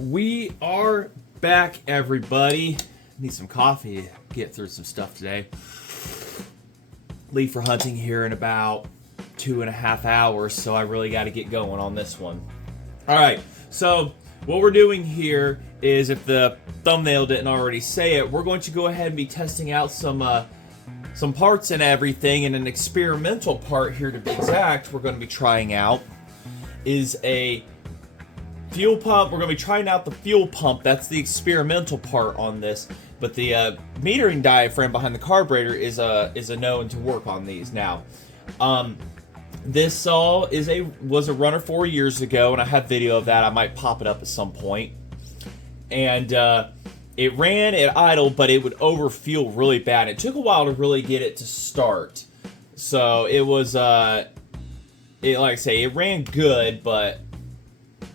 We are back, everybody. Need some coffee to get through some stuff today. Leave for hunting here in about 2.5 hours, so I really got to get going on this one. Alright, so what we're doing here is, if the thumbnail didn't already say it, we're going to go ahead and be testing out some parts and everything, and an experimental part here to be exact we're going to be trying out is a fuel pump. We're going to be trying out the fuel pump. That's the experimental part on this. But the metering diaphragm behind the carburetor is a known to work on these. Now, this saw was a runner 4 years ago, and I have video of that. I might pop it up at some point. And it ran at idle, but it would overfuel really bad. It took a while to really get it to start. So it was like I say, it ran good, but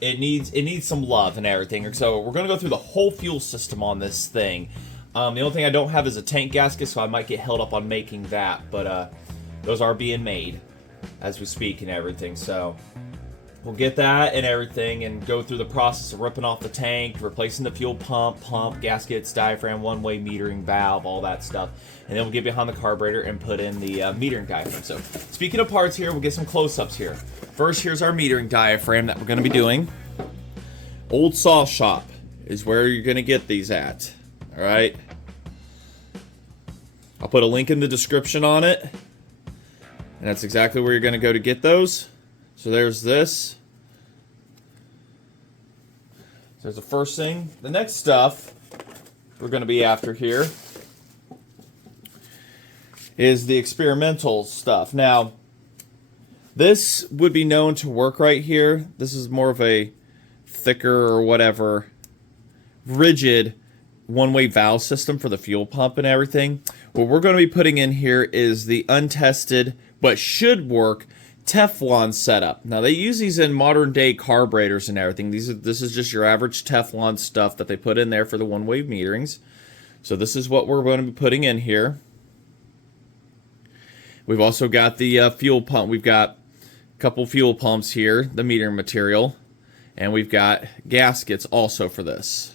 it needs some love and everything. So we're gonna go through the whole fuel system on this thing. The only thing I don't have is a tank gasket, so I might get held up on making that. But those are being made as we speak and everything. So we'll get that and everything, and go through the process of ripping off the tank, replacing the fuel pump, gaskets, diaphragm, one-way metering valve, all that stuff. And then we'll get behind the carburetor and put in the metering diaphragm. So speaking of parts here, we'll get some close-ups here. First, here's our metering diaphragm that we're going to be doing. Oldsawshop is where you're going to get these at. All right. I'll put a link in the description on it. And that's exactly where you're going to go to get those. So there's this. So there's the first thing. The next stuff we're going to be after here is the experimental stuff. Now, this would be known to work right here. This is more of a thicker or whatever, rigid one-way valve system for the fuel pump and everything. What we're going to be putting in here is the untested, but should work, Teflon setup. Now, they use these in modern day carburetors and everything. This is just your average Teflon stuff that they put in there for the one-way meterings. So this is what we're going to be putting in here. We've also got the fuel pump. We've got a couple fuel pumps here, the metering material, and we've got gaskets also for this.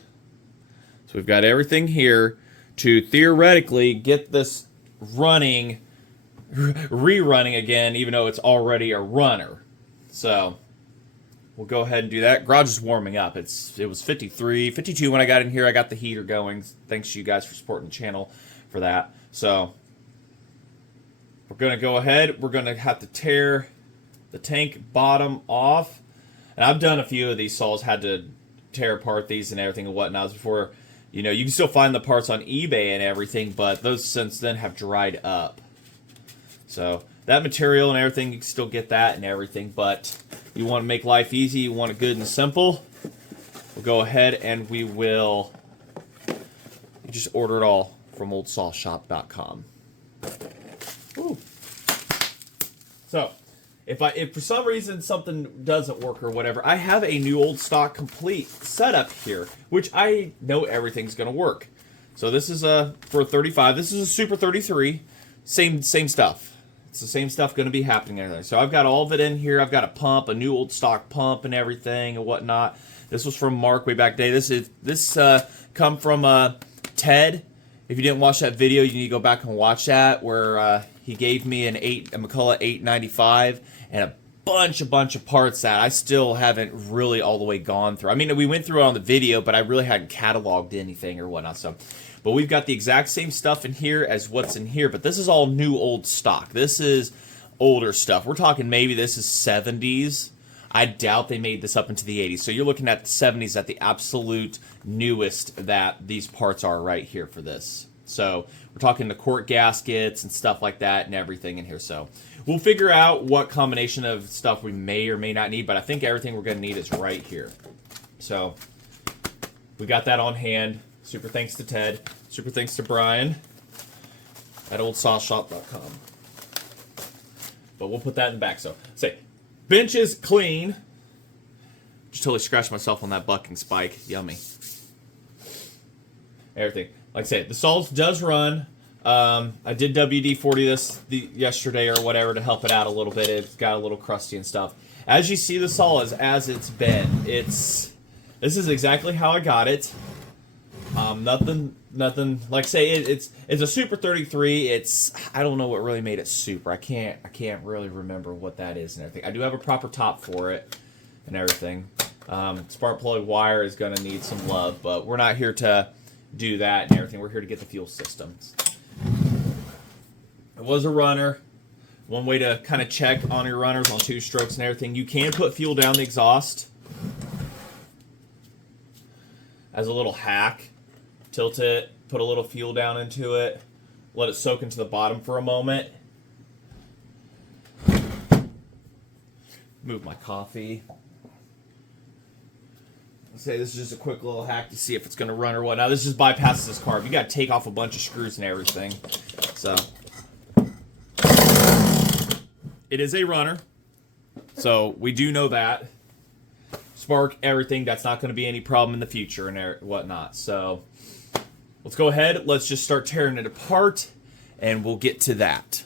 So we've got everything here to theoretically get this running, rerunning again, even though it's already a runner. So we'll go ahead and do that. Garage is warming up. It was 53, 52 when I got in here. I got the heater going. Thanks to you guys for supporting the channel for that. So we're going to go ahead. We're going to have to tear the tank bottom off. And I've done a few of these saws, had to tear apart these and everything and whatnot before. You know, you can still find the parts on eBay and everything, but those since then have dried up. So that material and everything, you can still get that and everything, but you want to make life easy, you want it good and simple, we'll go ahead and we will just order it all from oldsawshop.com. Ooh. So, if for some reason something doesn't work or whatever, I have a new old stock complete setup here, which I know everything's going to work. So this is for a 35. This is a Super 33. Same stuff. It's the same stuff going to be happening and everything. So I've got all of it in here. I've got a pump, a new old stock pump and everything and whatnot. This was from Mark way back day. This come from Ted. If you didn't watch that video, you need to go back and watch that, where he gave me a McCulloch 895 and a bunch of parts that I still haven't really all the way gone through. I mean, we went through it on the video, but I really hadn't cataloged anything or whatnot. So, but we've got the exact same stuff in here as what's in here, but this is all new old stock. This is older stuff. We're talking maybe this is 70s. I doubt they made this up into the 80s. So you're looking at the 70s at the absolute newest that these parts are right here for this. So we're talking the quart gaskets and stuff like that and everything in here. So we'll figure out what combination of stuff we may or may not need, but I think everything we're going to need is right here. So we got that on hand. Super thanks to Ted. Super thanks to Brian at oldsawshop.com. But we'll put that in the back. So say, bench is clean. Just totally scratched myself on that bucking spike. Yummy. Everything. Like I said, the salt does run. I did WD-40 this yesterday or whatever to help it out a little bit. It got a little crusty and stuff. As you see, the saw is as it's been. It's This is exactly how I got it. Nothing. Like say it's a Super 33. I don't know what really made it super. I can't really remember what that is and everything. I do have a proper top for it and everything. Spark plug wire is gonna need some love, but we're not here to do that and everything. We're here to get the fuel systems. It was a runner. One way to kind of check on your runners on 2 strokes and everything, you can put fuel down the exhaust as a little hack. Tilt it, put a little fuel down into it, let it soak into the bottom for a moment. Move my coffee. Say this is just a quick little hack to see if it's going to run or what. Now this just bypasses this carb. You got to take off a bunch of screws and everything. So it is a runner, so we do know that. Spark, everything, that's not going to be any problem in the future and whatnot. So let's go ahead. Let's just start tearing it apart, and we'll get to that.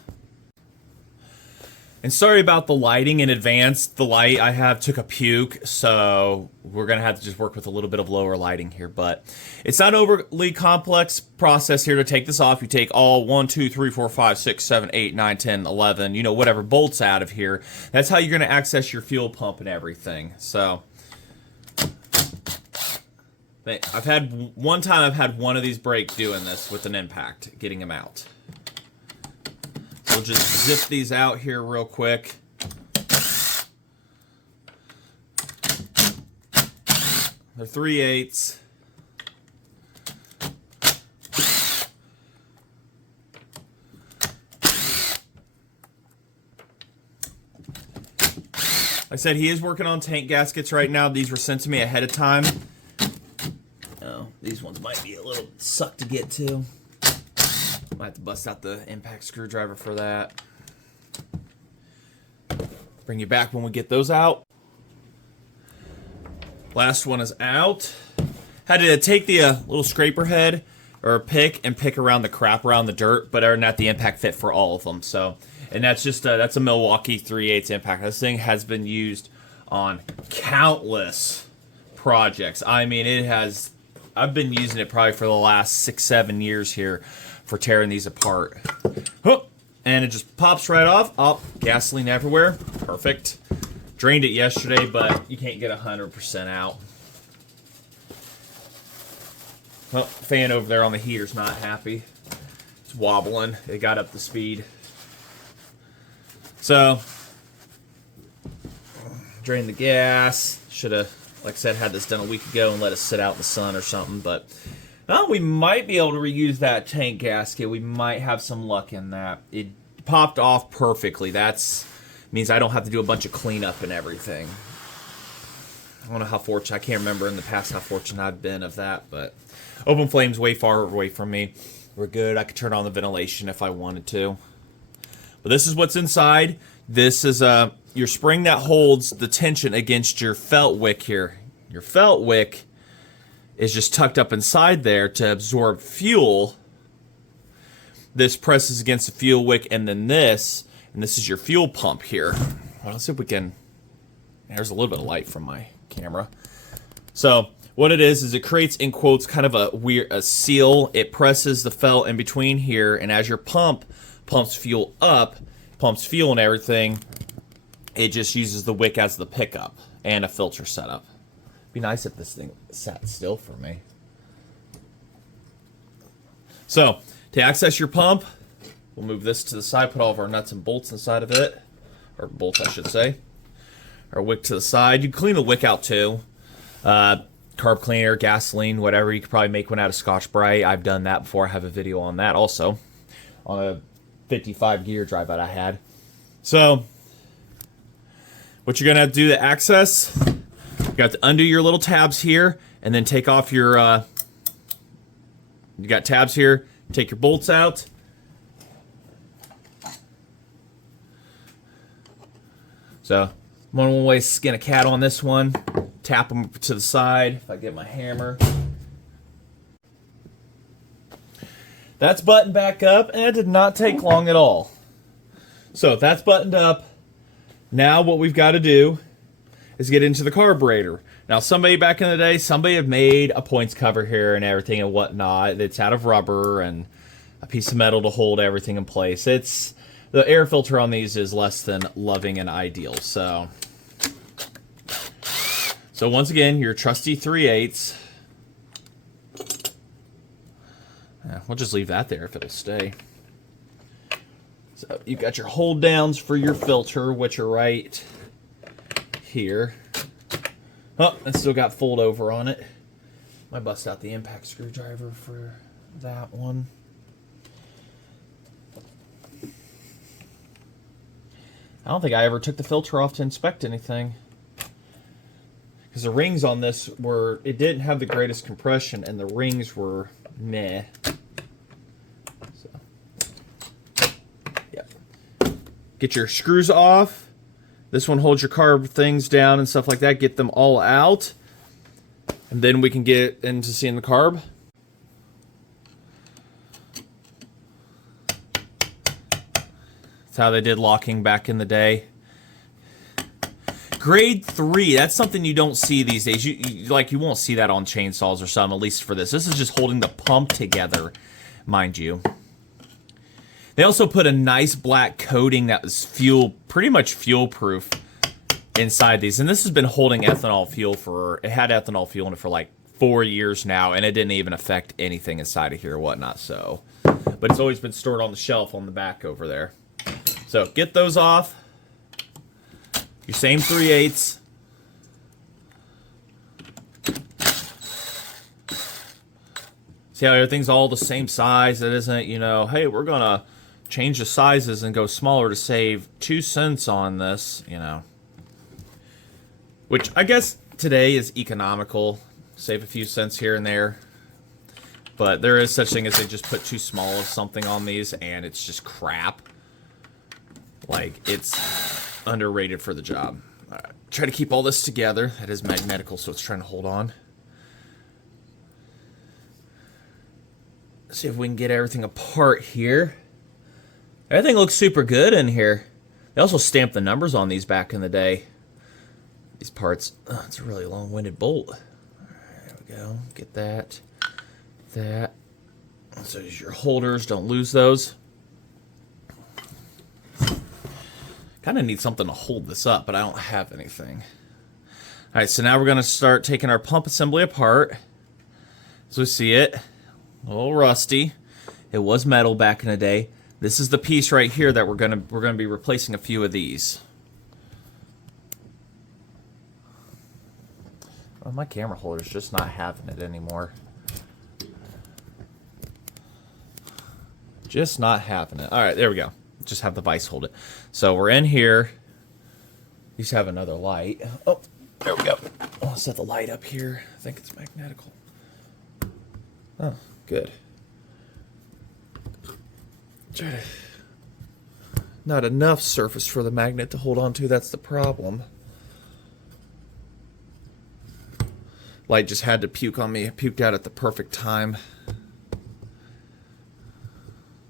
And sorry about the lighting in advance. The light I have took a puke, so we're going to have to just work with a little bit of lower lighting here. But it's not overly complex process here to take this off. You take all 1, 2, 3, 4, 5, 6, 7, 8, 9, 10, 11, you know, whatever bolts out of here. That's how you're going to access your fuel pump and everything. So I've had one of these break doing this with an impact, getting them out. We'll just zip these out here real quick. They're 3/8. Like I said, he is working on tank gaskets right now. These were sent to me ahead of time. Oh, these ones might be a little suck to get to. Might have to bust out the impact screwdriver for that. Bring you back when we get those out. Last one is out. Had to take the little scraper head or pick and pick around the crap around the dirt, but other than that, the impact fit for all of them. So, and that's just that's a Milwaukee 3/8 impact. This thing has been used on countless projects. I mean, I've been using it probably for the last 6-7 years here for tearing these apart. And it just pops right off. Oh, gasoline everywhere. Perfect. Drained it yesterday, but you can't get 100% out. Oh, fan over there on the heater's not happy. It's wobbling. It got up to speed. So, drain the gas. Should have, like I said, had this done a week ago and let it sit out in the sun or something, but well, we might be able to reuse that tank gasket. We might have some luck in that. It popped off perfectly. That means I don't have to do a bunch of cleanup and everything. I don't know how fortunate. I can't remember in the past how fortunate I've been of that, but open flame's way far away from me. We're good. I could turn on the ventilation if I wanted to. But this is what's inside. This is your spring that holds the tension against your felt wick here. Your felt wick is just tucked up inside there to absorb fuel. This presses against the fuel wick, and then this is your fuel pump here. Well, let's see if we can. There's a little bit of light from my camera. So what it is it creates, in quotes, kind of a seal. It presses the felt in between here, and as your pump pumps fuel up, pumps fuel and everything, it just uses the wick as the pickup and a filter setup. Be nice if this thing sat still for me. So, to access your pump, we'll move this to the side, put all of our nuts and bolts inside of it. Or bolts, I should say. Our wick to the side. You can clean the wick out too. Carb cleaner, gasoline, whatever. You could probably make one out of Scotch-Brite. I've done that before. I have a video on that also. On a 55 gear drive that I had. So, what you're going to have to do to access, you got to undo your little tabs here, and then take off your, you got tabs here, take your bolts out. So, one way to skin a cat on this one, tap them to the side, if I get my hammer. That's buttoned back up, and it did not take long at all. So, that's buttoned up. Now what we've got to do is get into the carburetor. Now, somebody back in the day, somebody had made a points cover here and everything and whatnot. It's out of rubber and a piece of metal to hold everything in place. The air filter on these is less than loving and ideal. So once again, your trusty 3/8. Yeah, we'll just leave that there if it'll stay. So you've got your hold downs for your filter, which are right here. Oh, it's still got fold over on it. I bust out the impact screwdriver for that one. I don't think I ever took the filter off to inspect anything. Because the rings on this it didn't have the greatest compression, and the rings were meh. So, yeah. Get your screws off. This one holds your carb things down and stuff like that. Get them all out. And then we can get into seeing the carb. That's how they did locking back in the day. Grade 3, that's something you don't see these days. You won't see that on chainsaws or something, at least for this. This is just holding the pump together, mind you. They also put a nice black coating that was pretty much fuel proof inside these. And this has been holding ethanol fuel it had ethanol fuel in it for like 4 years now, and it didn't even affect anything inside of here or whatnot. So, but it's always been stored on the shelf on the back over there. So get those off. Your same 3/8. See how everything's all the same size? It isn't, hey, we're going to change the sizes and go smaller to save 2 cents on this, Which I guess today is economical. Save a few cents here and there. But there is such thing as they just put too small of something on these and it's just crap. Like, it's underrated for the job. All right. Try to keep all this together. That is magnetical, so it's trying to hold on. See if we can get everything apart here. Everything looks super good in here. They also stamped the numbers on these back in the day. These parts. Oh, it's a really long-winded bolt. All right, there we go. Get that. That. So there's your holders. Don't lose those. Kind of need something to hold this up, but I don't have anything. All right, so now we're going to start taking our pump assembly apart. As we see it, a little rusty. It was metal back in the day. This is the piece right here that we're going to be replacing a few of these. Oh, my camera holder's just not having it anymore. Just not having it. All right, there we go. Just have the vise hold it. So we're in here. These have another light. Oh, there we go. I'll set the light up here. I think it's magnetical. Oh, good. Not enough surface for the magnet to hold on to. That's the problem. Light just had to puke on me. It puked out at the perfect time.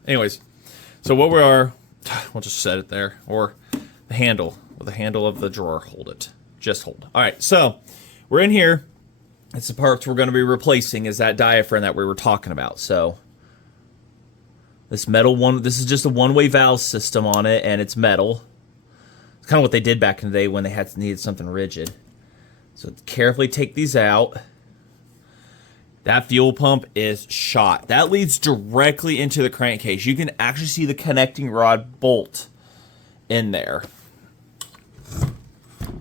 Anyways, so what we are... We'll just set it there. Or the handle. With the handle of the drawer. Hold it. Just hold. Alright, so we're in here. It's the parts we're going to be replacing is that diaphragm that we were talking about. So this metal one, this is just a one-way valve system on it, and it's metal. It's kind of what they did back in the day when they needed something rigid. So carefully take these out. That fuel pump is shot. That leads directly into the crankcase. You can actually see the connecting rod bolt in there.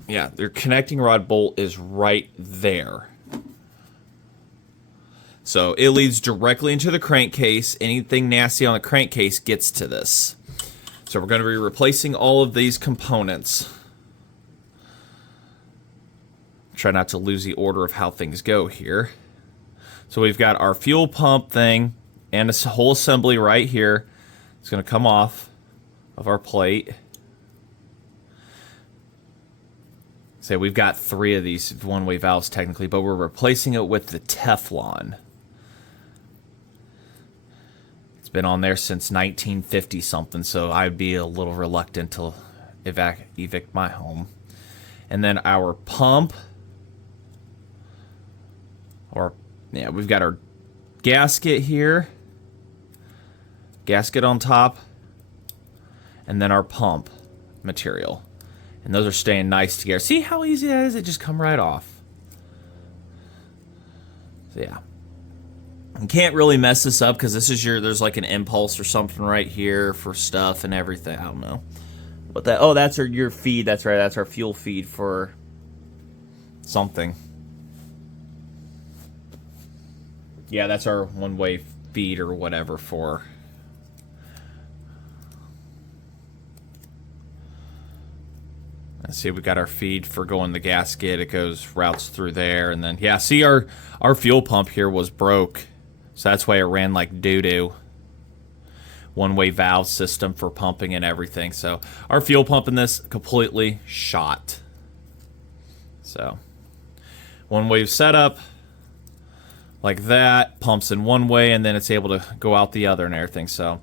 Yeah, their connecting rod bolt is right there. So it leads directly into the crankcase. Anything nasty on the crankcase gets to this. So we're going to be replacing all of these components. Try not to lose the order of how things go here. So we've got our fuel pump thing and this whole assembly right here. It's going to come off of our plate. So we've got 3 of these one-way valves technically, but we're replacing it with the Teflon. It's been on there since 1950 something, so I'd be a little reluctant to evict my home. And then our pump. Or, yeah, we've got our gasket here. Gasket on top. And then our pump material. And those are staying nice together. See how easy that is? It just come right off. So, yeah. You can't really mess this up because this is there's like an impulse or something right here for stuff and everything. I don't know. But that's your feed. That's right. That's our fuel feed for something. Yeah, that's our one-way feed or whatever for. Let's see, we got our feed for going the gasket. It routes through there, and then yeah, see our fuel pump here was broke, so that's why it ran like doo-doo. One-way valve system for pumping and everything. So our fuel pump in this completely shot. So one-way setup like that, pumps in one way, and then it's able to go out the other and everything. So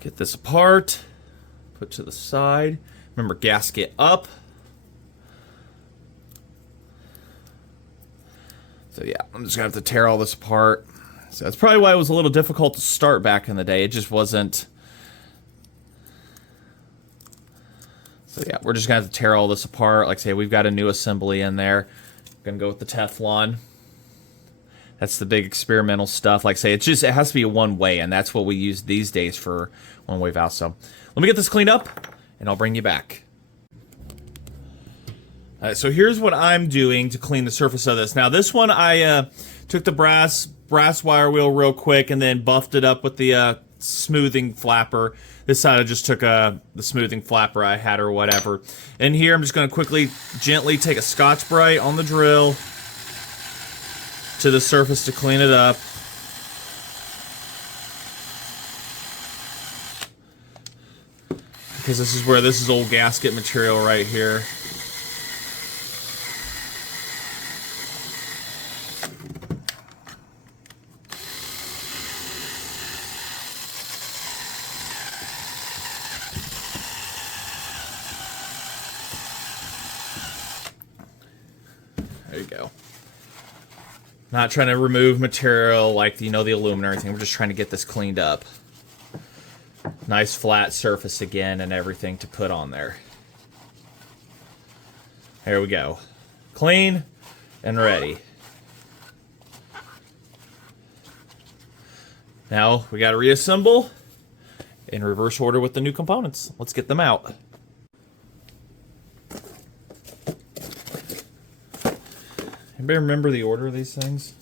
get this apart, put to the side. Remember, gasket up. So yeah, I'm just gonna have to tear all this apart. So that's probably why it was a little difficult to start back in the day. It just wasn't. So yeah, we're just gonna have to tear all this apart. Like I say, we've got a new assembly in there. Gonna go with the Teflon. That's the big experimental stuff. Like I say, it has to be a one-way, and that's what we use these days for one-way valves. So let me get this cleaned up, and I'll bring you back. All right, so here's what I'm doing to clean the surface of this. Now, this one I took the brass wire wheel real quick and then buffed it up with the smoothing flapper. This side I just took the smoothing flapper I had or whatever. And here I'm just going to quickly, gently take a Scotch-Brite on the drill to the surface to clean it up. Because this is old gasket material right here. There you go. Not trying to remove material like, the aluminum or anything. We're just trying to get this cleaned up. Nice flat surface again and everything to put on there. There we go. Clean and ready. Now we got to reassemble in reverse order with the new components. Let's get them out. Anybody remember the order of these things?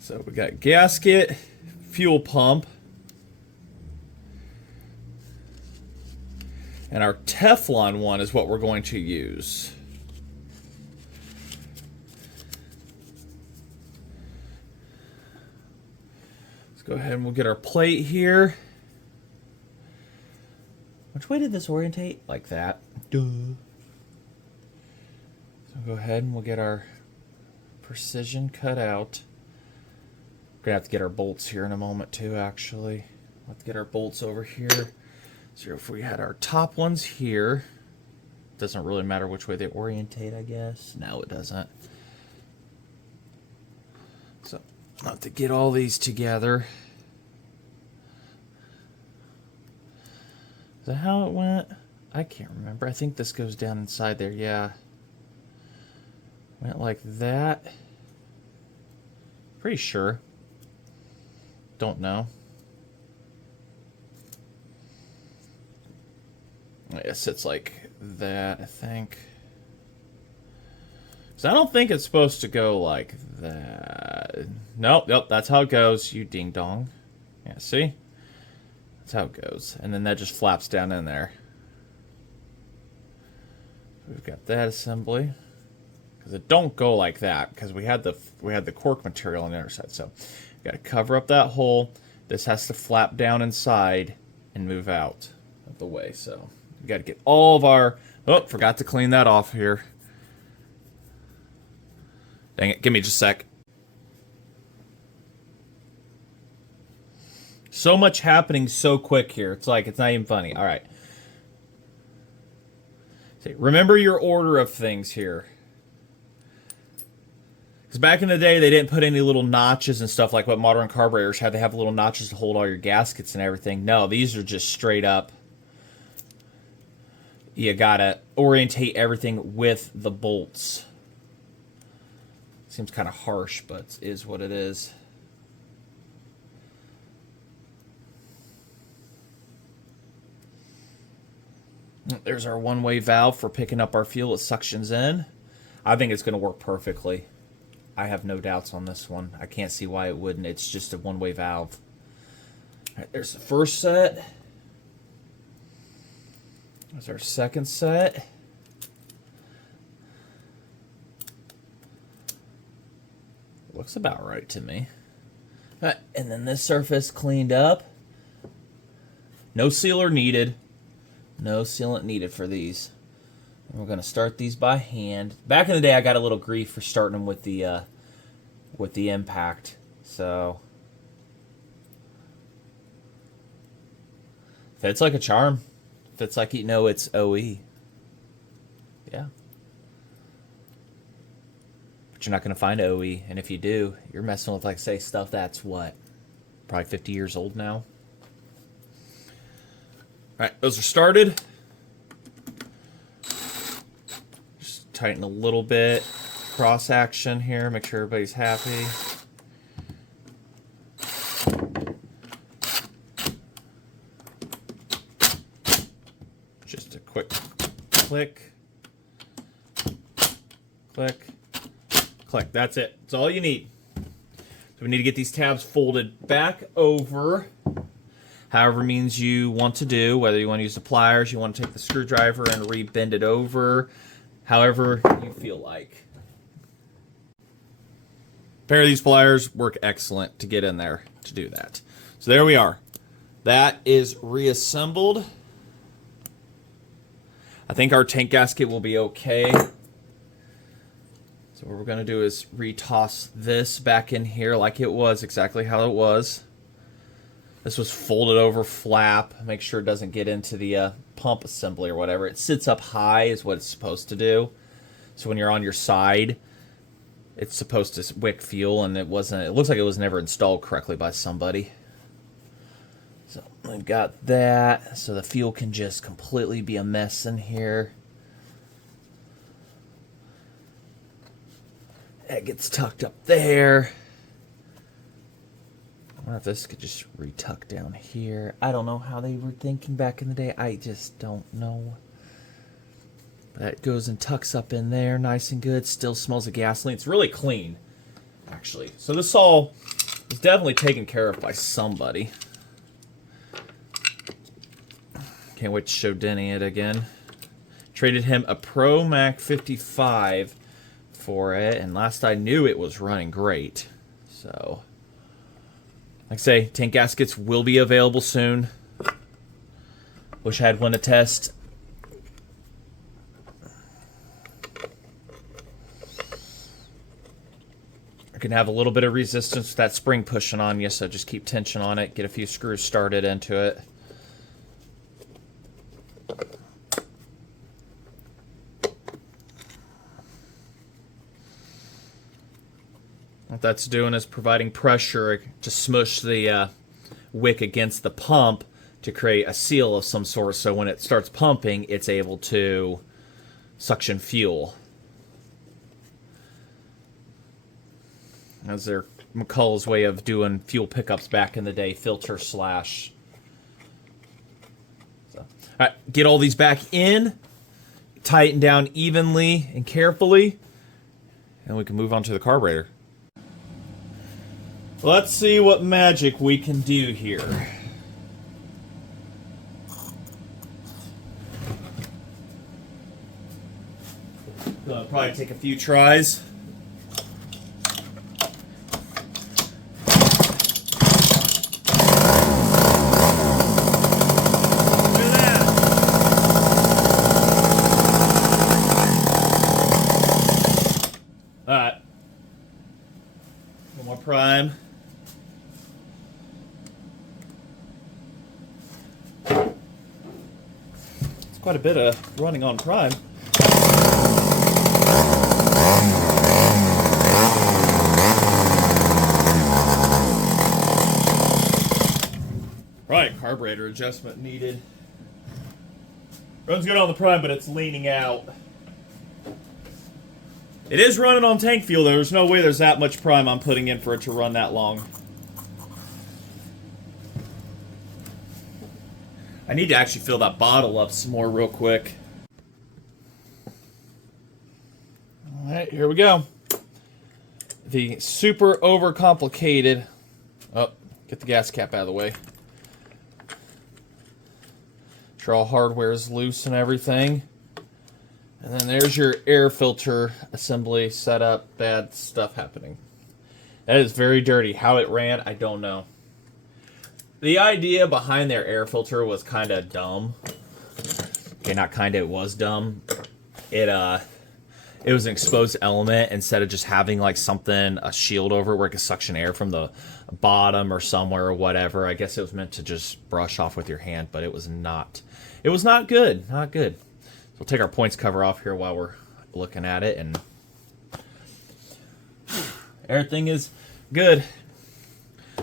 So we got gasket, fuel pump, and our Teflon one is what we're going to use. Let's go ahead and we'll get our plate here. Which way did this orientate? Like that. Duh. So go ahead and we'll get our precision cut out. We're gonna have to get our bolts here in a moment too, actually. We'll have to get our bolts over here. So if we had our top ones here, doesn't really matter which way they orientate, I guess. No, it doesn't. So I'll have to get all these together. Is that how it went? I can't remember. I think this goes down inside there, yeah. Went like that. Pretty sure. Don't know. Yes, it's like that, I think. So I don't think it's supposed to go like that. Nope, that's how it goes, you ding dong. Yeah, see? That's how it goes. And then that just flaps down in there. We've got that assembly. Because it don't go like that, because we had the cork material on the other side. So we've got to cover up that hole. This has to flap down inside and move out of the way. So we got to get all of our... Oh, forgot to clean that off here. Dang it, give me just a sec. So much happening so quick here. It's like, it's not even funny. All right. So remember your order of things here. Because back in the day, they didn't put any little notches and stuff like what modern carburetors have. They have little notches to hold all your gaskets and everything. No, these are just straight up. You gotta orientate everything with the bolts. Seems kind of harsh, but it is what it is. There's our one-way valve for picking up our fuel. It suctions in. I think it's going to work perfectly. I have no doubts on this one. I can't see why it wouldn't. It's just a one-way valve. All right, there's the first set. There's our second set. Looks about right to me. All right, and then this surface cleaned up. No sealer needed. No sealant needed for these. And we're going to start these by hand. Back in the day, I got a little grief for starting them with the impact. So fits like a charm. Fits like you know it's OE. Yeah. But you're not going to find OE, and if you do, you're messing with, like, say, stuff that's what, probably 50 years old now. All right, those are started. Just tighten a little bit. Cross action here. Make sure everybody's happy. Just a quick click. Click. Click. That's it. That's all you need. So we need to get these tabs folded back over. However means you want to do, whether you want to use the pliers, you want to take the screwdriver and re-bend it over, however you feel like. A pair of these pliers work excellent to get in there to do that. So there we are. That is reassembled. I think our tank gasket will be okay. So what we're going to do is retoss this back in here like it was, exactly how it was. This was folded over flap. Make sure it doesn't get into the pump assembly or whatever. It sits up high is what it's supposed to do. So when you're on your side, it's supposed to wick fuel, and it wasn't. It looks like it was never installed correctly by somebody. So we've got that. So the fuel can just completely be a mess in here. That gets tucked up there. I wonder if this could just retuck down here. I don't know how they were thinking back in the day. I just don't know. That goes and tucks up in there nice and good. Still smells of gasoline. It's really clean, actually. So this all is definitely taken care of by somebody. Can't wait to show Denny it again. Traded him a Pro Mac 55 for it, and last I knew it was running great. So, like I say, tank gaskets will be available soon. Wish I had one to test. You can have a little bit of resistance with that spring pushing on you, so just keep tension on it. Get a few screws started into it. What that's doing is providing pressure to smush the wick against the pump to create a seal of some sort, so when it starts pumping, it's able to suction fuel. That's their McCulloch's way of doing fuel pickups back in the day, filter slash. So, all right, get all these back in, tighten down evenly and carefully, and we can move on to the carburetor. Let's see what magic we can do here. It'll probably take a few tries. Alright. One more prime. quite a bit of running on prime. Right, carburetor adjustment needed. Runs good on the prime, but it's leaning out. It is running on tank fuel. There's no way there's that much prime I'm putting in for it to run that long. I need to actually fill that bottle up some more real quick. Alright, here we go. The super overcomplicated... Oh, get the gas cap out of the way. Sure, all hardware is loose and everything. And then there's your air filter assembly setup. Bad stuff happening. That is very dirty. How it ran, I don't know. The idea behind their air filter was kind of dumb. Okay, not kind of, it was dumb. It was an exposed element instead of just having like something, a shield over it where it could suction air from the bottom or somewhere or whatever. I guess it was meant to just brush off with your hand, but it was not. It was not good. Not good. So we'll take our points cover off here while we're looking at it, and everything is good.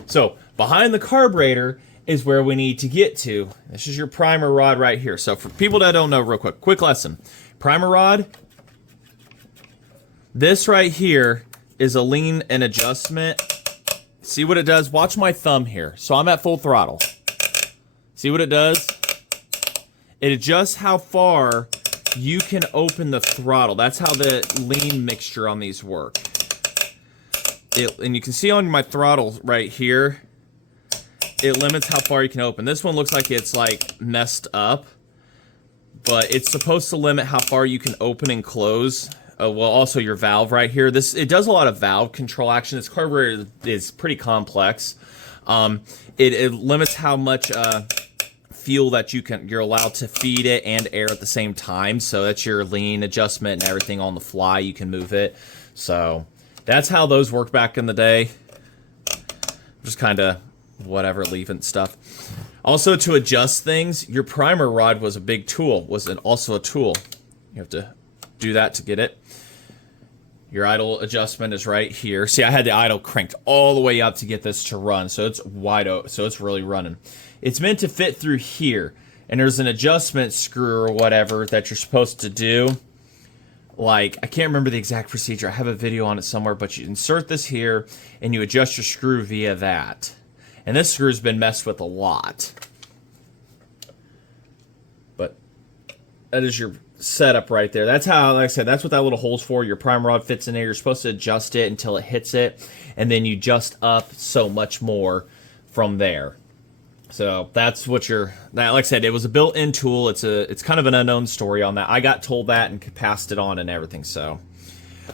So behind the carburetor is where we need to get to. This is your primer rod right here. So for people that don't know, real quick lesson. Primer rod, this right here is a lean and adjustment. See what it does? Watch my thumb here. So I'm at full throttle. See what it does? It adjusts how far you can open the throttle. That's how the lean mixture on these work. And you can see on my throttle right here, it limits how far you can open. This one looks like it's like messed up, but it's supposed to limit how far you can open and close. Well, also your valve right here. It does a lot of valve control action. This carburetor is pretty complex. It limits how much fuel that you're allowed to feed it and air at the same time. So that's your lean adjustment and everything on the fly. You can move it. So that's how those worked back in the day. Just kind of whatever, leaving stuff. Also, to adjust things, your primer rod was a big tool. Also a tool. You have to do that to get it. Your idle adjustment is right here. See, I had the idle cranked all the way up to get this to run, so it's wide open, so it's really running. It's meant to fit through here, and there's an adjustment screw or whatever that you're supposed to do. Like, I can't remember the exact procedure. I have a video on it somewhere, but you insert this here, and you adjust your screw via that. And this screw's been messed with a lot. But that is your setup right there. That's how, like I said, that's what that little hole's for. Your prime rod fits in there. You're supposed to adjust it until it hits it, and then you adjust up so much more from there. So that's what like I said, it was a built-in tool. It's kind of an unknown story on that. I got told that and passed it on and everything. So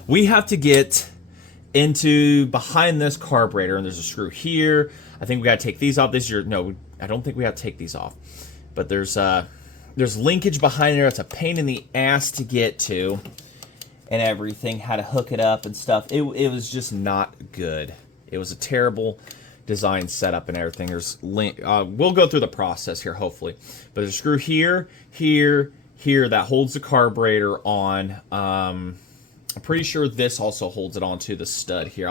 we have to get into behind this carburetor, and there's a screw here. I think we got to take these off. No, I don't think we have to take these off. But there's linkage behind there. It's a pain in the ass to get to, and everything. How to hook it up and stuff. It was just not good. It was a terrible design setup and everything. We'll go through the process here, hopefully. But there's a screw here, here, here that holds the carburetor on. I'm pretty sure this also holds it onto the stud here.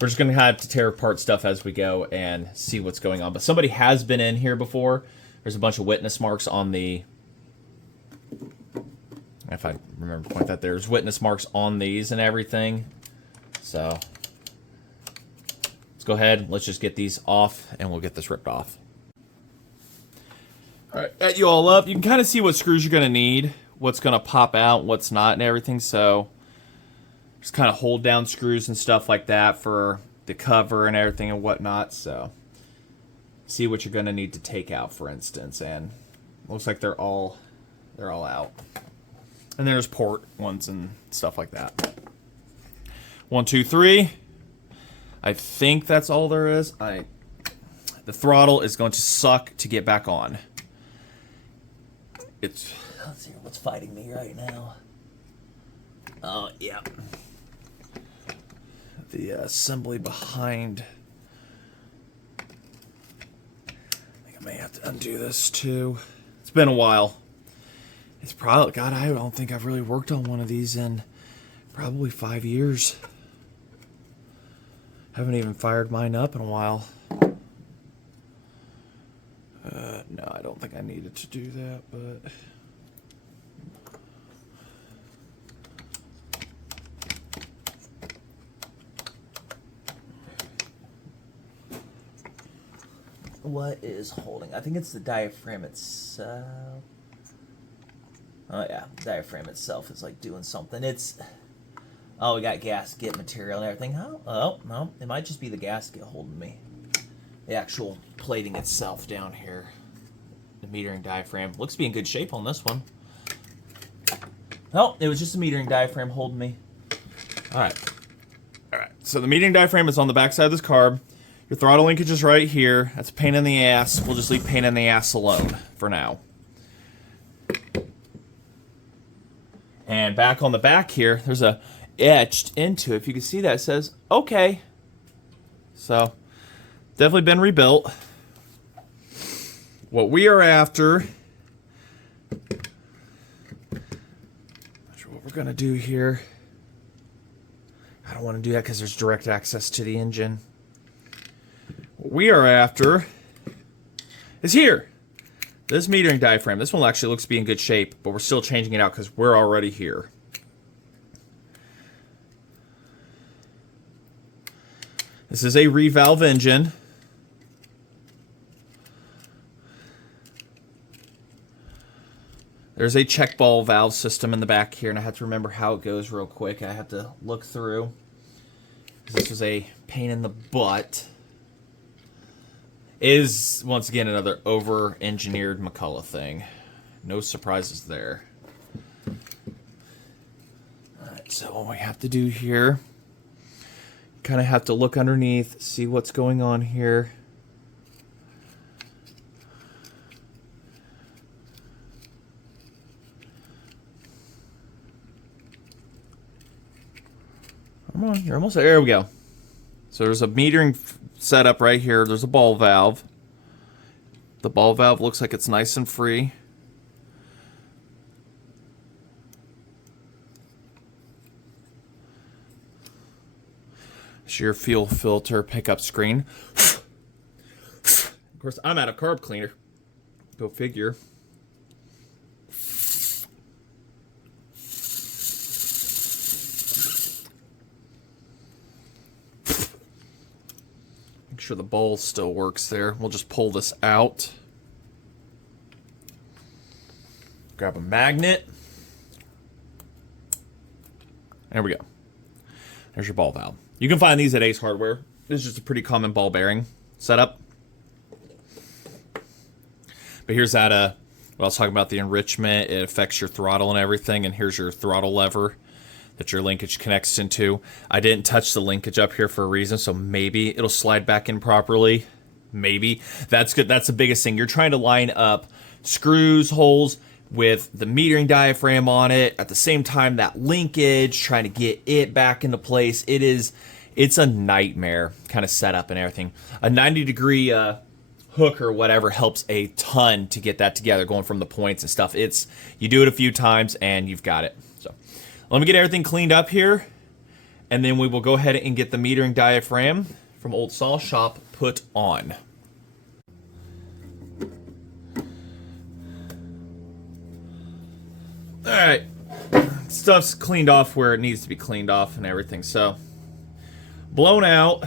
We're just going to have to tear apart stuff as we go and see what's going on. But somebody has been in here before. There's a bunch of witness marks on the... If I remember to point that, there's witness marks on these and everything. So let's go ahead. Let's just get these off, and we'll get this ripped off. All right, got you all up. You can kind of see what screws you're going to need, what's going to pop out, what's not, and everything. So just kind of hold down screws and stuff like that for the cover and everything and whatnot. So see what you're going to need to take out, for instance, and looks like they're all out. And there's port ones and stuff like that. 1, 2, 3. I think that's all there is. The throttle is going to suck to get back on. Let's see what's fighting me right now. Oh, yeah. The assembly behind. I think I may have to undo this too. It's been a while. It's probably, God, I don't think I've really worked on one of these in probably 5 years. Haven't even fired mine up in a while. No, I don't think I needed to do that, but... What is holding? I think it's the diaphragm itself. Oh yeah, the diaphragm itself is like doing something. It's... Oh, we got gasket material and everything. Oh, no, it might just be the gasket holding me. The actual plating itself down here. The metering diaphragm. Looks to be in good shape on this one. Oh, it was just the metering diaphragm holding me. Alright. Alright, so the metering diaphragm is on the back side of this carb. Your throttle linkage is right here. That's a pain in the ass. We'll just leave pain in the ass alone for now. And back on the back here, there's a etched into it. If you can see that, it says, okay. So, definitely been rebuilt. What we are after, not sure what we're going to do here. I don't want to do that because there's direct access to the engine. What we are after is here. This metering diaphragm. This one actually looks to be in good shape, but we're still changing it out because we're already here. This is a revalve engine. There's a check ball valve system in the back here, and I have to remember how it goes real quick. I have to look through. This was a pain in the butt. Is, once again, another over-engineered McCulloch thing. No surprises there. Alright, so what we have to do here, kind of have to look underneath, see what's going on here. Come on, you're almost there. There we go. So there's a metering setup right here. There's a ball valve. The ball valve looks like it's nice and free. It's your fuel filter pickup screen. Of course, I'm out of carb cleaner. Go figure. Make sure the bowl still works there. We'll just pull this out. Grab a magnet. There we go. There's your ball valve. You can find these at Ace Hardware. This is just a pretty common ball bearing setup. But here's that, what I was talking about, the enrichment. It affects your throttle and everything. And here's your throttle lever that your linkage connects into. I didn't touch the linkage up here for a reason, so maybe it'll slide back in properly. Maybe. That's good. That's the biggest thing. You're trying to line up screws, holes with the metering diaphragm on it. At the same time, that linkage, trying to get it back into place. It's a nightmare kind of setup and everything. A 90-degree hook or whatever helps a ton to get that together, going from the points and stuff. You do it a few times and you've got it. So let me get everything cleaned up here, and then we will go ahead and get the metering diaphragm from oldsawshop put on. Alright, stuff's cleaned off where it needs to be cleaned off and everything, so blown out.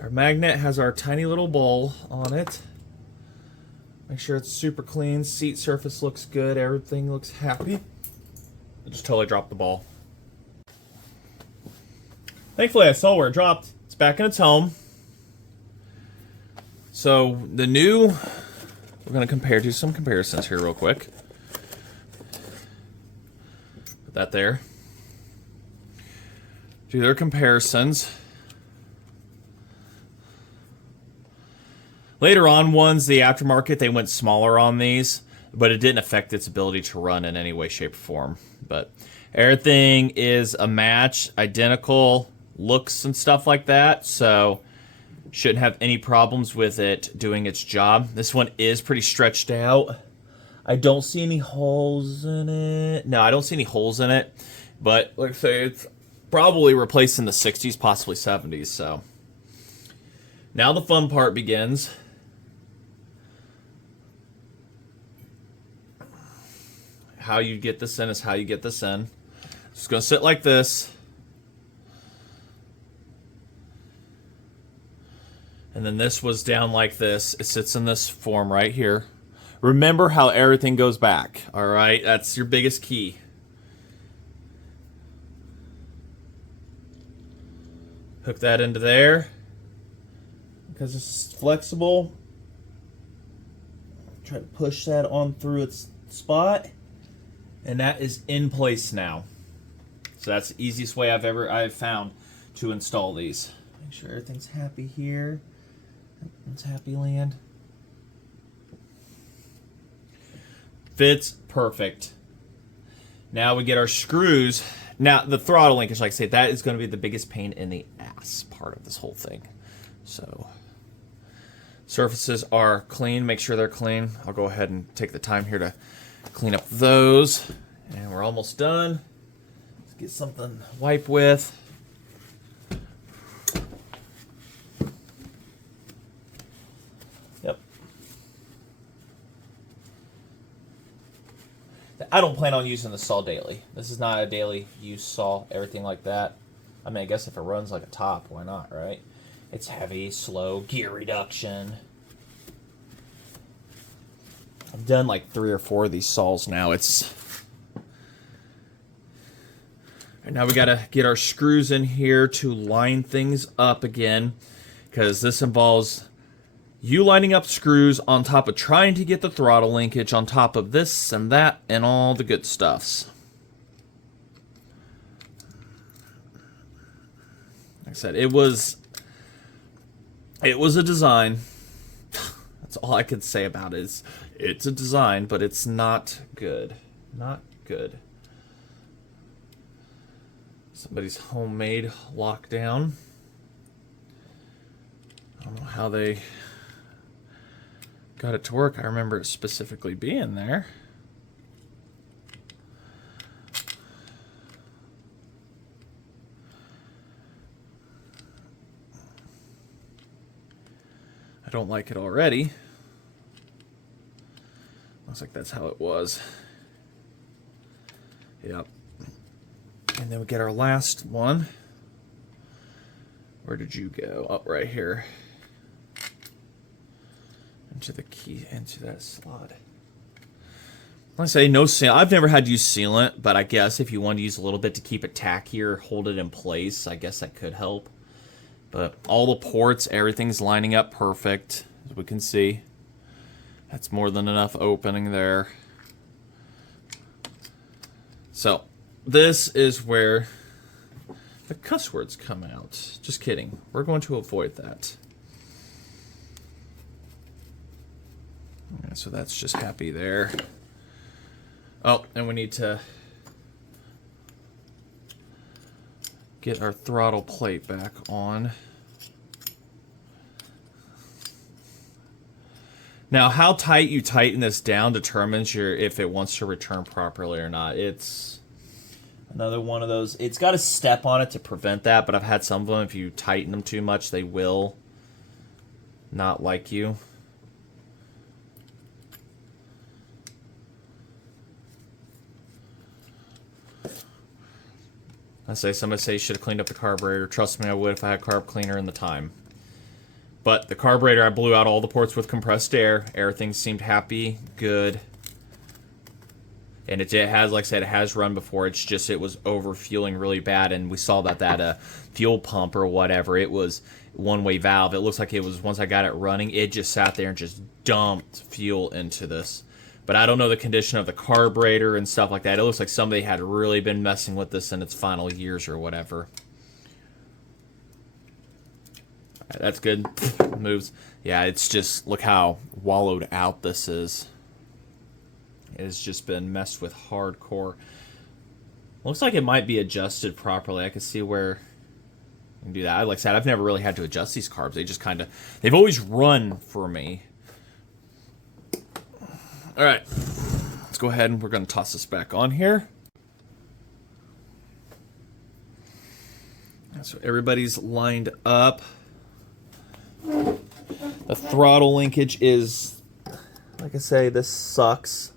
Our magnet has our tiny little bowl on it. Make sure it's super clean, seat surface looks good, everything looks happy. I just totally dropped the ball. Thankfully I saw where it dropped. It's back in its home. So the new, we're going to do some comparisons here real quick. Put that there. Do their comparisons. Later on ones, the aftermarket, they went smaller on these, but it didn't affect its ability to run in any way, shape, or form. But everything is a match, identical looks and stuff like that, so shouldn't have any problems with it doing its job. This one is pretty stretched out. I don't see any holes in it. No, I don't see any holes in it. But like I say, it's probably replaced in the 60s, possibly 70s. So now the fun part begins. How you get this in is how you get this in. It's going to sit like this. And then this was down like this. It sits in this form right here. Remember how everything goes back. All right, that's your biggest key. Hook that into there. Because it's flexible. Try to push that on through its spot. And that is in place now. So that's the easiest way I've found to install these. Make sure everything's happy here. It's happy land. Fits perfect. Now we get our screws. Now the throttle linkage, like I say, that is going to be the biggest pain in the ass part of this whole thing. So surfaces are clean. Make sure they're clean. I'll go ahead and take the time here to clean up those. And we're almost done. Let's get something to wipe with. Yep. I don't plan on using the saw daily. This is not a daily use saw, everything like that. I mean, I guess if it runs like a top, why not, right? It's heavy, slow, gear reduction. I've done like 3 or 4 of these saws now. And now we got to get our screws in here to line things up again, because this involves you lining up screws on top of trying to get the throttle linkage on top of this and that and all the good stuffs. Like I said, it was a design. That's all I could say about it. Is it's a design, but it's not good. Not good. Somebody's homemade lockdown. I don't know how they got it to work. I remember it specifically being there. I don't like it already. Looks like that's how it was. Yep. And then we get our last one. Where did you go? Oh, right here. Into the key, into that slot. Like I say, no seal. I've never had to use sealant, but I guess if you want to use a little bit to keep it tackier, hold it in place, I guess that could help. But all the ports, everything's lining up perfect, as we can see. That's more than enough opening there. So, this is where the cuss words come out. Just kidding. We're going to avoid that. Okay, so that's just happy there. Oh, and we need to get our throttle plate back on. Now, how tight you tighten this down determines if it wants to return properly or not. It's another one of those. It's got a step on it to prevent that, but I've had some of them, if you tighten them too much, they will not like you. Somebody say you should have cleaned up the carburetor. Trust me, I would if I had carb cleaner in the time. But the carburetor, I blew out all the ports with compressed air. Everything seemed happy, good. And it has, like I said, it has run before. It's just it was over-fueling really bad. And we saw that fuel pump or whatever, it was one-way valve. It looks like it was, once I got it running, it just sat there and just dumped fuel into this. But I don't know the condition of the carburetor and stuff like that. It looks like somebody had really been messing with this in its final years or whatever. Right, that's good. Moves. Yeah, it's just, look how wallowed out this is. It has just been messed with hardcore. Looks like it might be adjusted properly. I can see where you can do that. Like I said, I've never really had to adjust these carbs. They just kind of, they've always run for me. All right. go ahead and we're going to toss this back on here. So everybody's lined up. The throttle linkage is, like I say, this sucks.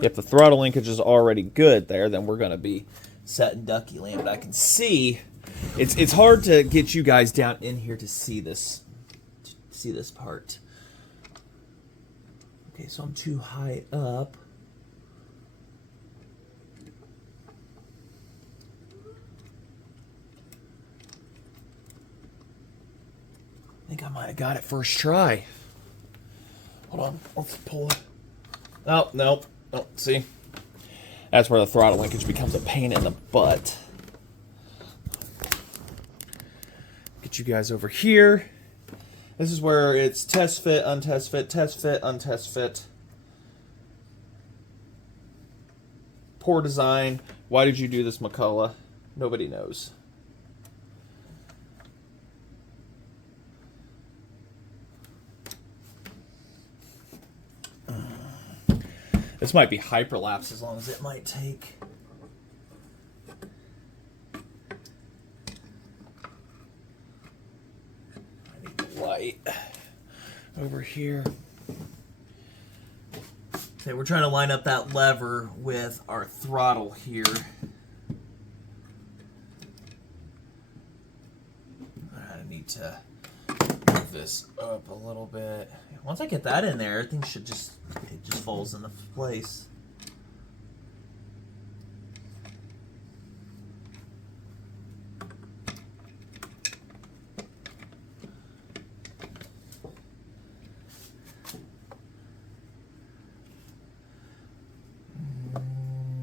If the throttle linkage is already good there, then we're going to be set in ducky land. But I can see, it's hard to get you guys down in here to see this part. Okay, so I'm too high up. I think I might have got it first try. Hold on, let's pull it. Oh, no. Oh, see? That's where the throttle linkage becomes a pain in the butt. Get you guys over here. This is where it's test fit, untest fit, test fit, untest fit. Poor design. Why did you do this, McCulloch? Nobody knows. This might be hyperlapse as long as it might take. I need the light over here. Okay, we're trying to line up that lever with our throttle here. I need to move this up a little bit. Once I get that in there, everything should just, it just falls into place.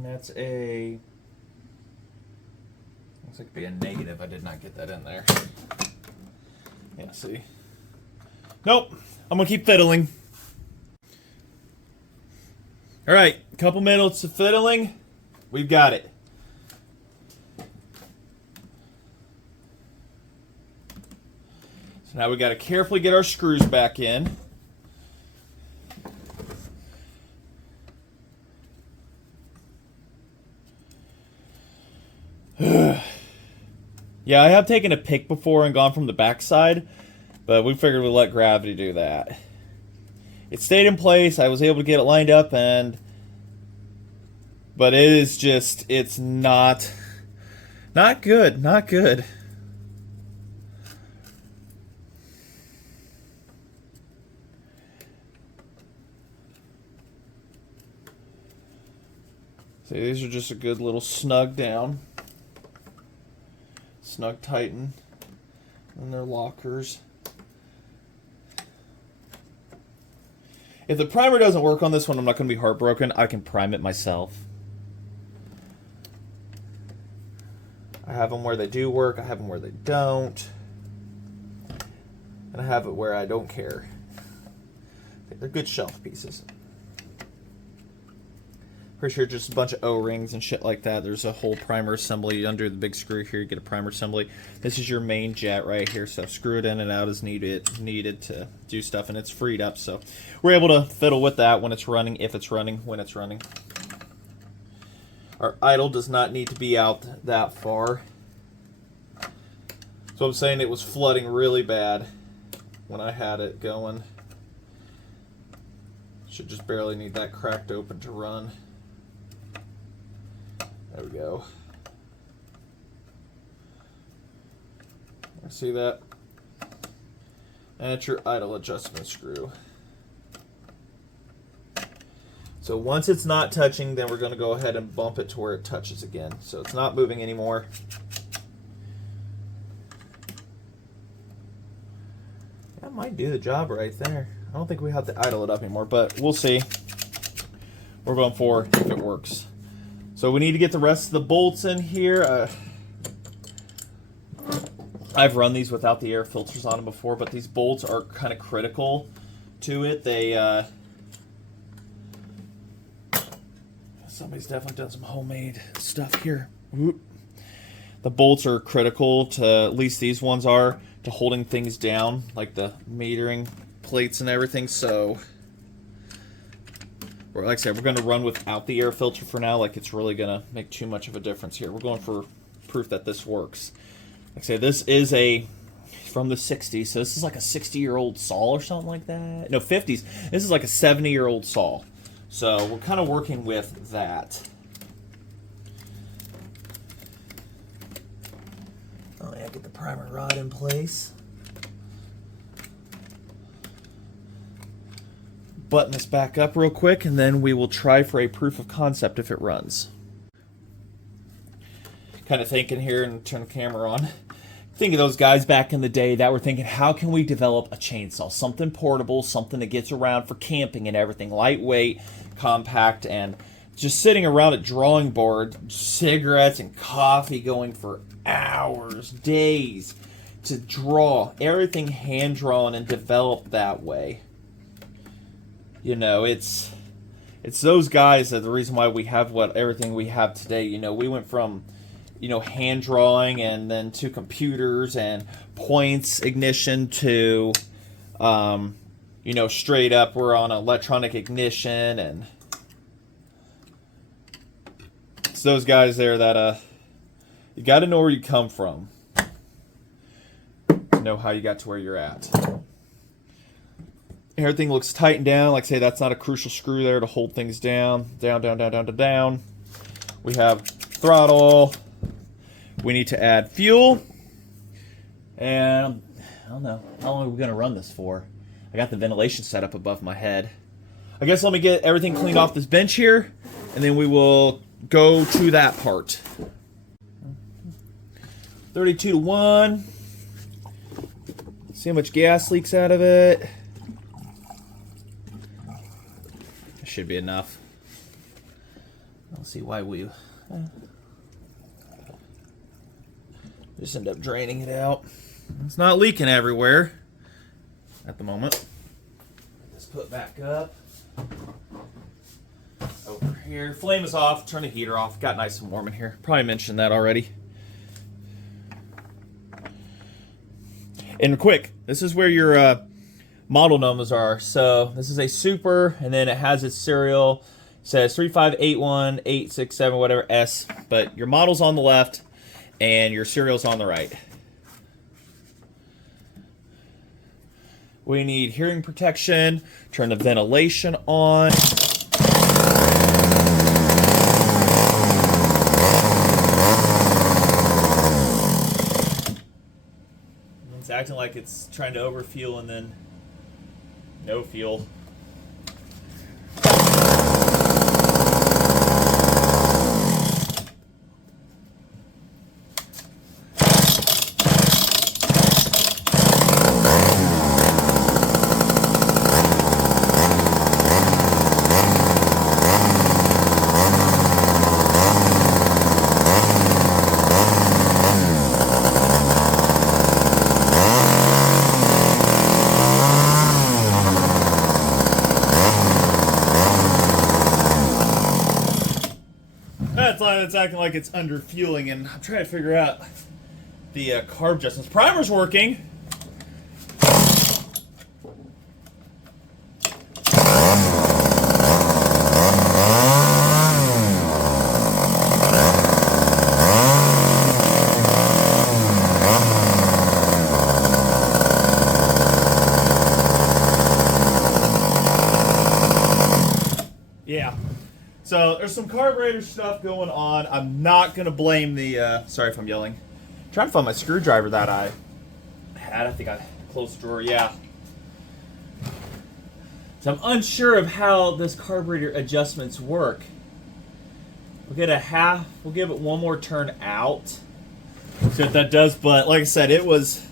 That's a, looks like it'd be a negative. I did not get that in there. Yeah, see? Nope. I'm going to keep fiddling. All right, a couple minutes of fiddling. We've got it. So now we got to carefully get our screws back in. Yeah, I have taken a pick before and gone from the backside, but we figured we'd let gravity do that. It stayed in place. I was able to get it lined up, but it is just, it's not good, not good. See, these are just a good little snug down. Snug tighten. And their lockers. If the primer doesn't work on this one, I'm not going to be heartbroken. I can prime it myself. I have them where they do work. I have them where they don't. And I have it where I don't care. They're good shelf pieces. Pretty sure just a bunch of O-rings and shit like that. There's a whole primer assembly under the big screw here. You get a primer assembly. This is your main jet right here, so screw it in and out as needed to do stuff, and it's freed up. So we're able to fiddle with that when it's running, if it's running, when it's running. Our idle does not need to be out that far. So I'm saying it was flooding really bad when I had it going. Should just barely need that cracked open to run. There we go. See that? And it's your idle adjustment screw. So once it's not touching, then we're going to go ahead and bump it to where it touches again. So it's not moving anymore. That might do the job right there. I don't think we have to idle it up anymore, but we'll see. We're going for if it works. So we need to get the rest of the bolts in here. I've run these without the air filters on them before, but these bolts are kind of critical to it. They somebody's definitely done some homemade stuff here. Whoop. The bolts are critical to, at least these ones are, to holding things down, like the metering plates and everything. So, like I said, we're going to run without the air filter for now. Like, it's really going to make too much of a difference here. We're going for proof that this works. Like I say, this is from the 60s, so this is like a 60-year-old saw or something like that. No, 50s. This is like a 70-year-old saw. So we're kind of working with that. Oh yeah, get the primer rod in place. Button this back up real quick, and then we will try for a proof of concept if it runs. Kind of thinking here, and turn the camera on. Think of those guys back in the day that were thinking, how can we develop a chainsaw? Something portable, something that gets around for camping and everything. Lightweight, compact, and just sitting around a drawing board, cigarettes and coffee going for hours, days, to draw. Everything hand-drawn and developed that way. You know, it's those guys that are the reason why we have everything we have today. You know, we went from hand drawing and then to computers and points ignition to, straight up we're on electronic ignition, and it's those guys there that, you got to know where you come from to know how you got to where you're at. Everything looks tightened down. Like I say, that's not a crucial screw there to hold things down. Down, down, down, down, down, down. We have throttle. We need to add fuel, and I don't know, how long are we going to run this for? I got the ventilation set up above my head. I guess let me get everything cleaned off this bench here, and then we will go to that part. 32 to 1. See how much gas leaks out of it. That should be enough. I'll see why we... just end up draining it out. It's not leaking everywhere at the moment. Let's put back up. Over here. Flame is off. Turn the heater off. Got nice and warm in here. Probably mentioned that already. And quick, this is where your model numbers are. So this is a Super, and then it has its serial. It says 3581867 whatever S, but your model's on the left and your serial's on the right. We need hearing protection. Turn the ventilation on. It's acting like it's trying to overfuel and then no fuel. It's acting like it's under fueling, and I'm trying to figure out the carb adjustments. Primer's working. Yeah. So there's some carburetor stuff going on. I'm not going to blame the, sorry if I'm yelling. I'm trying to find my screwdriver that I had. I think I closed the drawer, yeah. So I'm unsure of how this carburetor adjustments work. We'll get we'll give it one more turn out. See what that does, but like I said, it wasn't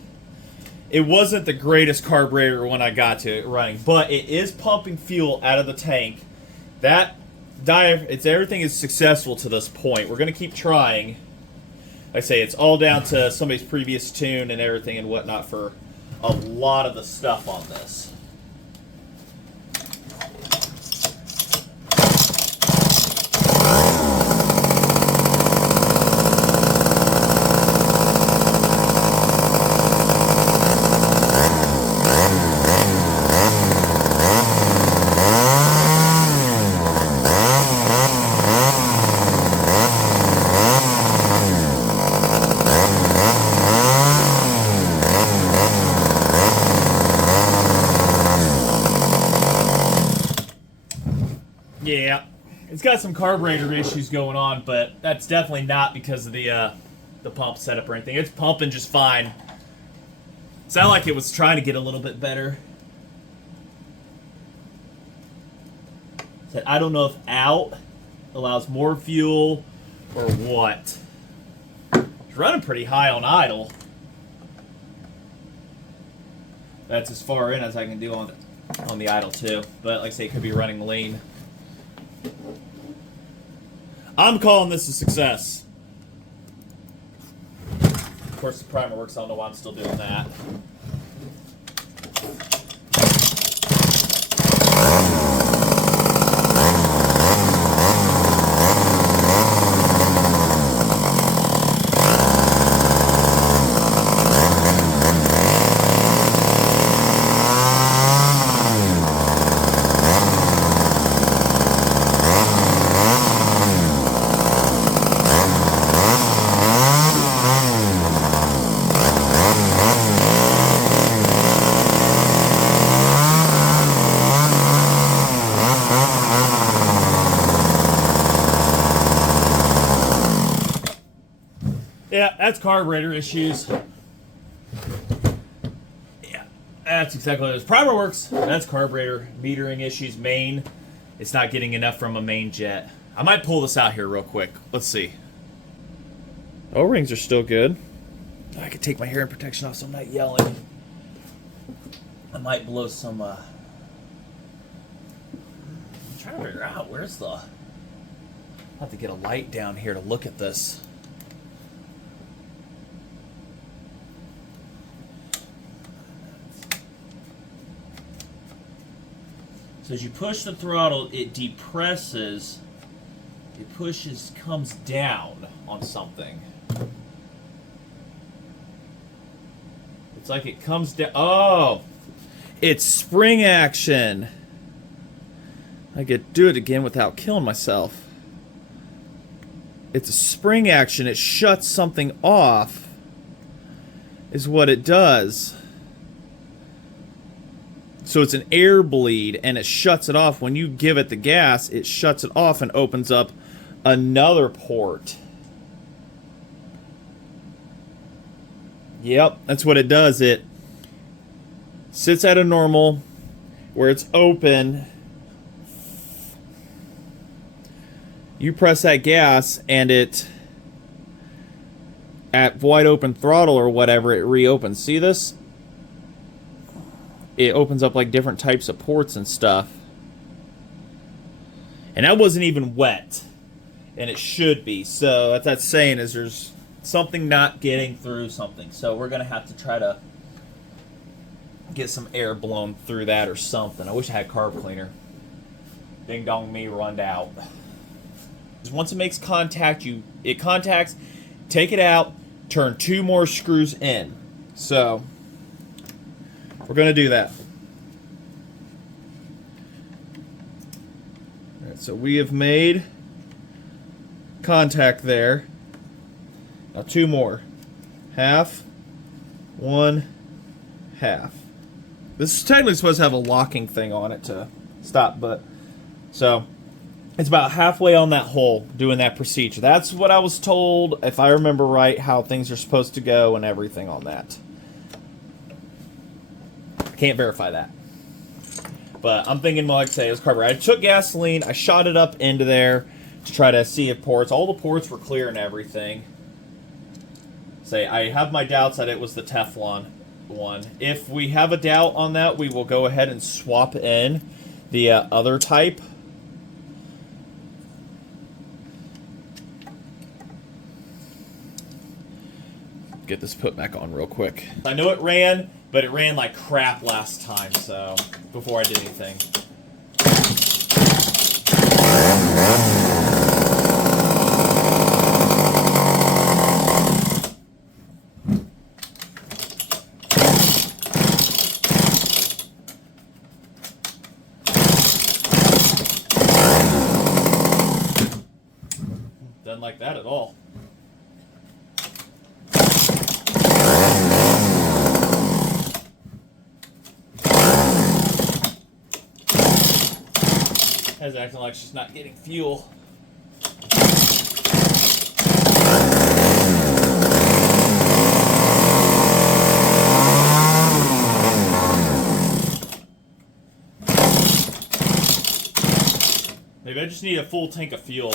the greatest carburetor when I got to it running, but it is pumping fuel out of the tank. Everything is successful to this point. We're going to keep trying. Like I say, it's all down to somebody's previous tune and everything and whatnot for a lot of the stuff on this. Yeah, it's got some carburetor issues going on, but that's definitely not because of the pump setup or anything. It's pumping just fine. Sounded like it was trying to get a little bit better. Said I don't know if out allows more fuel or what. It's running pretty high on idle. That's as far in as I can do on the idle too. But like I say, it could be running lean. I'm calling this a success. Of course, the primer works. I don't know why I'm still doing that. Yeah, that's carburetor issues. Yeah, that's exactly what it is. Primer works. That's carburetor metering issues. Main, it's not getting enough from a main jet. I might pull this out here real quick. Let's see. O-rings are still good. I could take my hearing protection off so I'm not yelling. I might blow some, I'm trying to figure out where's the... I'll have to get a light down here to look at this. So as you push the throttle, it depresses, it pushes, comes down on something. It's like it comes down. Oh, it's spring action. I could do it again without killing myself. It's a spring action. It shuts something off, is what it does. So it's an air bleed, and it shuts it off. When you give it the gas, it shuts it off and opens up another port. Yep, that's what it does. It sits at a normal, where it's open. You press that gas, and it, at wide open throttle or whatever, it reopens. See this? It opens up like different types of ports and stuff. And that wasn't even wet. And it should be. So what that's saying is there's something not getting through something. So we're going to have to try to get some air blown through that or something. I wish I had carb cleaner. Ding dong me runned out. Once it makes contact, it contacts, take it out, turn 2 more screws in. So we're going to do that. All right, so we have made contact there. Now 2 more. Half, 1, half. This is technically supposed to have a locking thing on it to stop, but so it's about halfway on that hole doing that procedure. That's what I was told, if I remember right, how things are supposed to go and everything on that. Can't verify that. But I'm thinking, like I say, it was carburetor. I took gasoline, I shot it up into there to try to see if ports, all the ports were clear and everything. Say, I have my doubts that it was the Teflon one. If we have a doubt on that, we will go ahead and swap in the other type. Get this put back on real quick. I know it ran, but it ran like crap last time, so before I did anything. Doesn't like that at all. Head's acting like she's not getting fuel. Maybe I just need a full tank of fuel.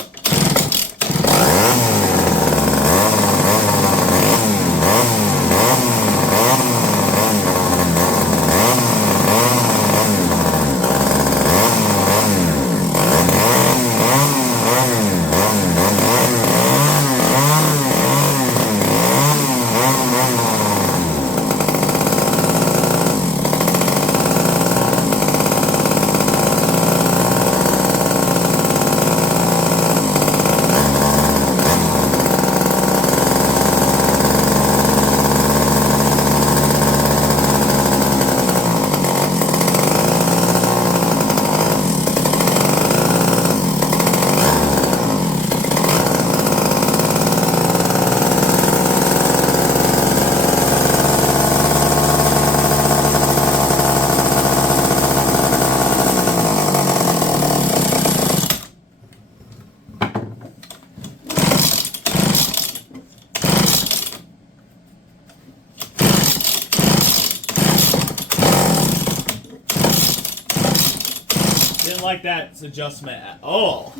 Didn't like that adjustment at all.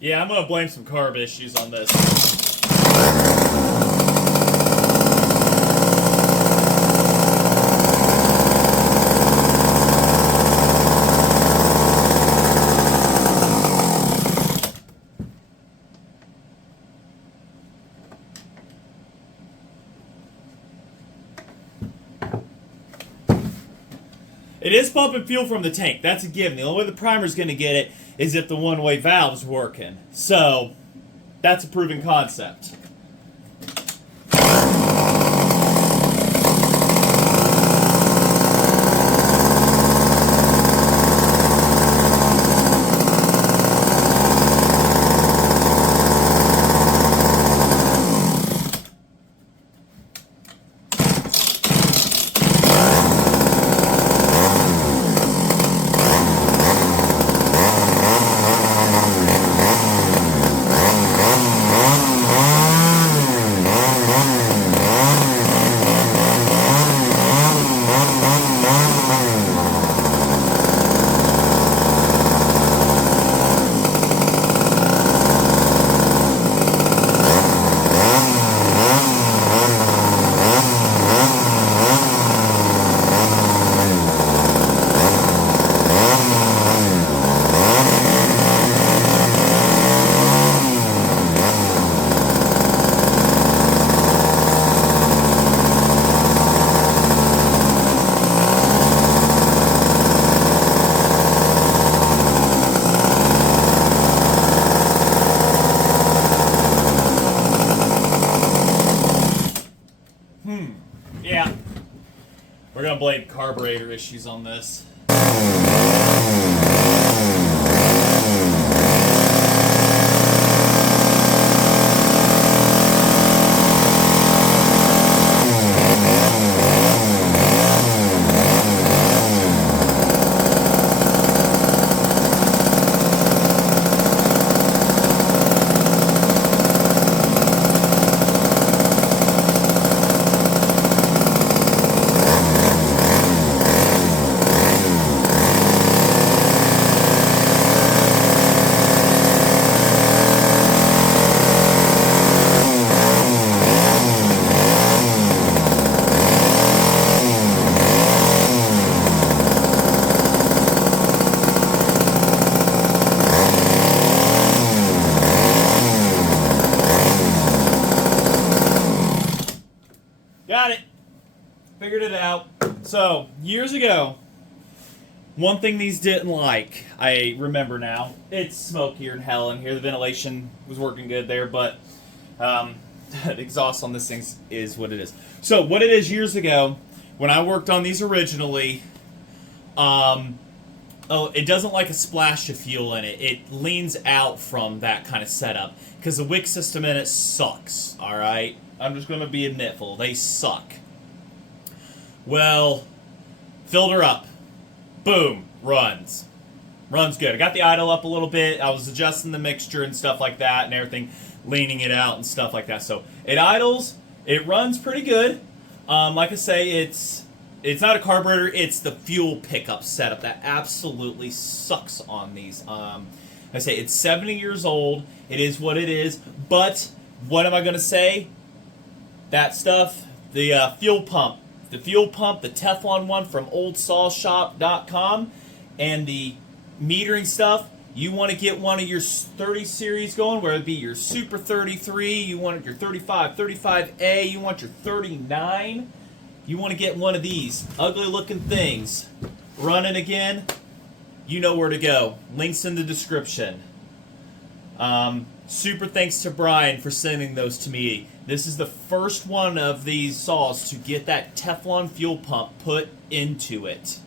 Yeah, I'm gonna blame some carb issues on this. It is pumping fuel from the tank. That's a given. The only way the primer's going to get it is if the one-way valve's working. So, that's a proven concept. Yeah. We're going to blame carburetor issues on this. Got it. Figured it out. So, years ago, one thing these didn't like, I remember now, it's smokier than hell in here. The ventilation was working good there, but the exhaust on this thing is what it is. So, what it is years ago, when I worked on these originally, Oh, it doesn't like a splash of fuel in it. It leans out from that kind of setup because the wick system in it sucks. All right, I'm just gonna be admitful. They suck. Well, filled her up. Boom, runs. Runs good. I got the idle up a little bit. I was adjusting the mixture and stuff like that and everything, leaning it out and stuff like that. So it idles. It runs pretty good. Like I say, it's not a carburetor. It's the fuel pickup setup that absolutely sucks on these. I say it's 70 years old. It is what it is. But what am I going to say? That stuff, the fuel pump. The fuel pump, the Teflon one from oldsawshop.com, and the metering stuff, you want to get one of your 30 series going, whether it be your Super 33, you want your 35, 35A, you want your 39, you want to get one of these ugly looking things running again, you know where to go. Links in the description. Super thanks to Brian for sending those to me. This is the first one of these saws to get that Teflon fuel pump put into it.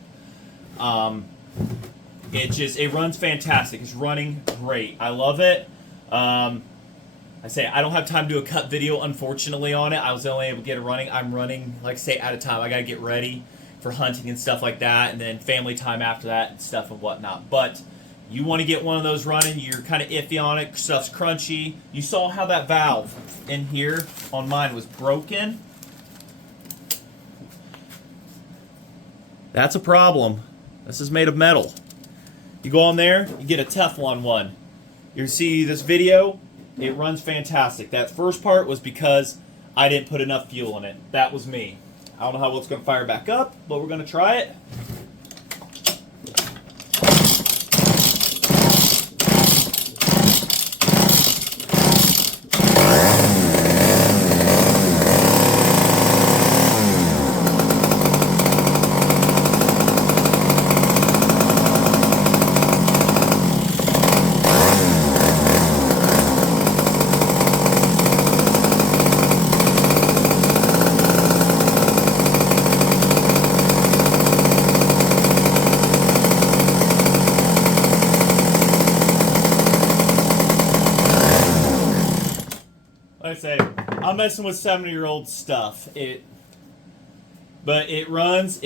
It runs fantastic. It's running great. I love it. I say I don't have time to do a cut video, unfortunately, on it. I was only able to get it running. I'm running, like I say, out of time. I gotta get ready for hunting and stuff like that, and then family time after that and stuff and whatnot. But you want to get one of those running. You're kind of iffy on it. Stuff's crunchy. You saw how that valve in here on mine was broken. That's a problem. This is made of metal. You go on there, you get a Teflon one. You see this video, it runs fantastic. That first part was because I didn't put enough fuel in it. That was me. I don't know how well it's going to fire back up, but we're going to try it. Like I say, I'm messing with 70-year-old stuff. But it runs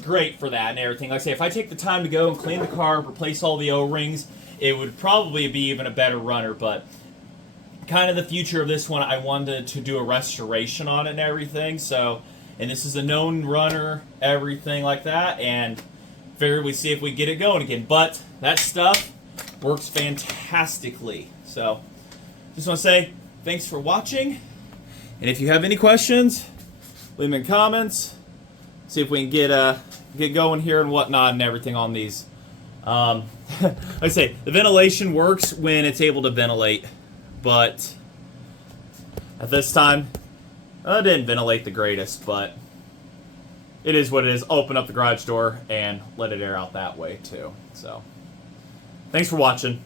great for that and everything. Like I say, if I take the time to go and clean the car, replace all the O-rings, it would probably be even a better runner. But kind of the future of this one, I wanted to do a restoration on it and everything. So, and this is a known runner, everything like that, and figured we see if we get it going again. But that stuff works fantastically. So, just want to say thanks for watching, and if you have any questions, leave them in comments. See if we can get going here and whatnot and everything on these. Like I say, the ventilation works when it's able to ventilate, but at this time, it didn't ventilate the greatest, but it is what it is. Open up the garage door and let it air out that way too. So, thanks for watching.